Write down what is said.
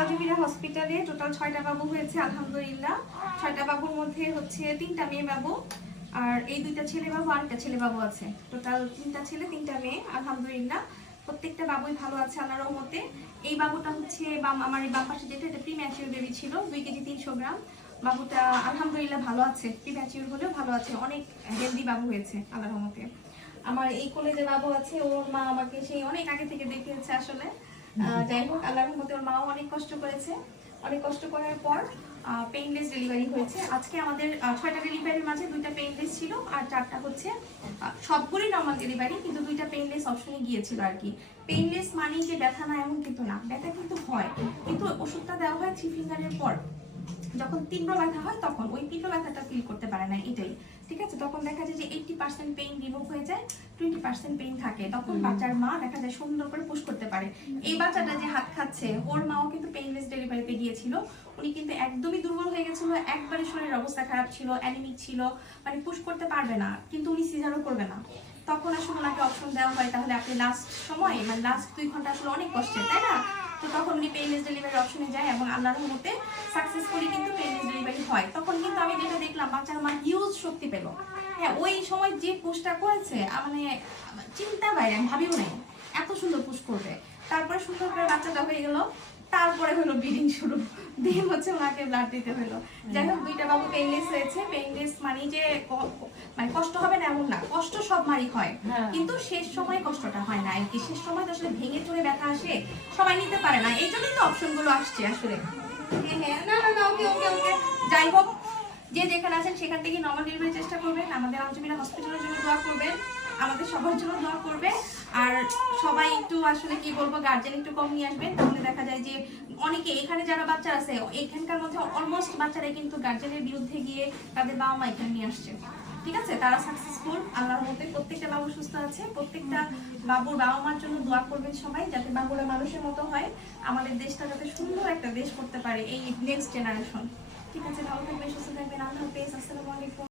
আলজমিরা হসপিটালে টোটাল 6টা বাবু হয়েছে আলহামদুলিল্লাহ। 6টা বাবুর মধ্যে হচ্ছে 3টা মেয়ে বাবু, আর এই 2টা ছেলে বাবু আর একটা ছেলে বাবু আছে। টোটাল 3টা ছেলে 3টা মেয়ে আলহামদুলিল্লাহ। প্রত্যেকটা বাবুই ভালো আছে আল্লাহর রহমতে। এই বাবুটা হচ্ছে আমার এই বাম পাশে যেটা, এটা প্রিম্যাচিউর বেবি ছিল, 2 কেজি 300 গ্রাম। বাবুটা আলহামদুলিল্লাহ ভালো আছে, প্রিম্যাচিউর হলেও ভালো আছে, অনেক হেলদি বাবু হয়েছে আল্লাহর রহমতে। আমার এই কোলে যে বাবু আছে, ওর মা আমাকে সেই অনেক আগে থেকে দেখিয়েছে আসলে। যাই হোক, আল্লাহর রহমতে ওর মাও অনেক কষ্ট করেছে। অনেক কষ্ট করার পর পেইনলেস ডেলিভারি হয়েছে। আজকে আমাদের 6টা ডেলিভারির মাঝে 2টা পেইনলেস ছিল, আর 4টা হচ্ছে সবগুলোই নর্মাল ডেলিভারি, কিন্তু 2টা পেইনলেস অপশনে গিয়েছিল আর কি। পেইনলেস মানে যে ব্যথা না এমন কিন্তু না, ব্যথা কিন্তু হয়, কিন্তু ওষুধটা দেওয়া হয় 3 ফিঙ্গারের পর। যখন তীব্র ব্যথা হয় তখন ওই তীব্র ব্যথাটা ফিল করতে পারে না, এটাই ঠিক আছে। তখন দেখা যায় যে 80% পেইন রিমুভ হয়ে যায়, 20% পেইন থাকে। তখন বাচ্চার মা দেখা যায় সুন্দর করে পুশ করতে পারে। এই বাচ্চাটা যে হাত খাচ্ছে, ওর মাও কিন্তু পেইনলেস ডেলিভারিতে গিয়েছিল। উনি কিন্তু একদমই দুর্বল হয়ে গেছিল, একবারে শরীরের অবস্থা খারাপ ছিল, অ্যানিমিক ছিল, মানে পুশ করতে পারবে না, কিন্তু উনি সিজারও করবে না। তখন আসলে ওনাকে অপশন দেওয়া হয়, তাহলে আপনি লাস্ট সময় মানে লাস্ট 2 ঘন্টা আসলে অনেক কষ্টের, তাই না? তো তখন উনি পেইনলেস ডেলিভারি অপশনে যায় এবং আল্লাহর রহমতে সাকসেসফুলি কিন্তু পেইনলেস ডেলিভারি হয়। তখন কিন্তু আমি যেটা দেখলাম, বাচ্চার মা হিউজ শক্তি পেল। হ্যাঁ, ওই সময় যে পুশটা করেছে মানে চিন্তা বাইরে, আমি ভাবিও নাই এত সুন্দর পুশ করবে। তারপরে সুন্দর করে বাচ্চাটা হয়ে গেল, তারপরে হলো ব্লিডিং শুরু, দেন হচ্ছে ওনাকে ব্লাড দিতে হলো। যাই হোক, 2টা বাবু পেইনলেস হয়েছে। পেইনলেস মানে যে মানে কষ্ট হবে না এমন না, কষ্ট সব মারই হয়, কিন্তু শেষ সময় কষ্টটা হয় না আর কি। শেষ সময় তো আসলে ভেঙে চড়ে ব্যথা আসে, সবাই নিতে পারে না, এই জন্যই তো অপশনগুলো আসছে আসলে। হ্যাঁ, না না না, ওকে ওকে ওকে। যাই হোক, যে যেখানে আছেন সেখান থেকে নর্মাল ডেলিভারির চেষ্টা করবেন। আমাদের আলজমিরা হসপিটালের জন্য দোয়া করবেন, আমাদের সবার জন্য দোয়া করবে। আর সবাই একটু আসলে কি বলবো, গার্জেন একটু কম নিয়ে আসবেন, তাহলে দেখা যায় যে অনেকে এখানে যারা বাচ্চা আছে, এখানকার মধ্যে অলমোস্ট বাচ্চারাই কিন্তু গার্জেনের বিরুদ্ধে গিয়ে তাদের বাবা মা এখানে নিয়ে আসছে, ঠিক আছে। তারা সাকসেসফুল আল্লাহর মধ্যে, প্রত্যেকটা বাবু সুস্থ আছে। প্রত্যেকটা বাবুর বাবা মার জন্য দোয়া করবেন সবাই, যাতে বাবুরা মানুষের মতো হয়, আমাদের দেশটা যাতে সুন্দর একটা দেশ করতে পারে এই নেক্সট জেনারেশন। ঠিক আছে, ভালো থাকবেন, সুস্থ থাকবেন, আল্লাহ হাফেজ, আসসালামু আলাইকুম।